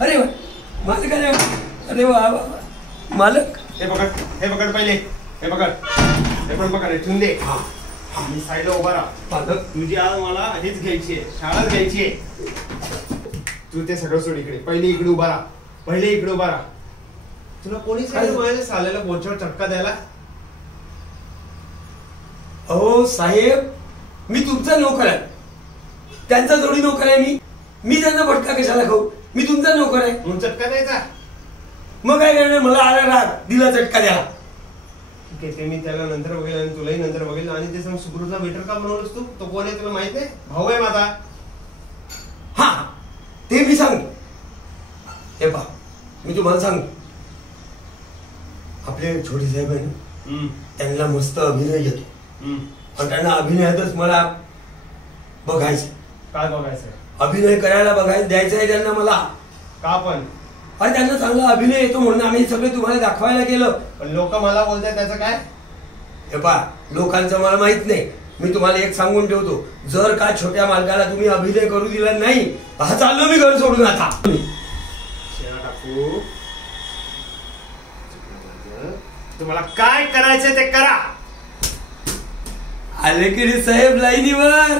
अरे वा मालक अरे वा अरे वा मालक हे पकड पहिले हे पकड हे पण पकड ठेवून दे. मी साईडला उभा राहा. मालक तुझी आज मला हेच घ्यायची आहे, शाळाच घ्यायची आहे. तू ते सगळं सोड इकडे. पहिले इकडे उभा राहा. पहिले इकडे उभा राहा. तुला कोणी सांगितलं साल्याला बोचावर चटका द्यायला? अहो साहेब मी तुमचा नोकर आहे, त्यांचा थोडी नोकर आहे. मी त्यांचा फटका कशाला खाऊ? मी तुमचा नोकर आहे. म्हणून चटका द्यायचा? मग काय करणार? मला आला राग दिला चटका द्याला. ठीक आहे, ते मी त्याला नंतर बघेल आणि तुलाही नंतर बघेल. आणि ते सांग सुकृतला वेटर का बनवलंस तू? तो कोण आहे तुला माहित नाही? भाऊ आहे माझा. हा ते मी सांगतो. हे पहा मी तुम्हाला सांगतो, आपले छोटे साहेब आहे ना, त्यांना मस्त अभिनय येतो आणि त्यांना अभिनयातच मला बघायचं. काय बघायचं? अभिनय करायला बघायला द्यायचं आहे त्यांना मला. का पण? अरे त्यांना चांगला अभिनय येतो म्हणून आम्ही सगळे तुम्हाला दाखवायला गेलो. पण लोक मला बोलतात त्याचं काय? हे पहा लोकांचं मला माहित नाही. मी तुम्हाला एक सांगून ठेवतो, जर का छोट्या मालकाला तुम्ही अभिनय करू दिला नाही, चाललो मी घर सोडून. आता तुम्हाला काय करायचं ते करा. आले की साहेब लाईनीवर.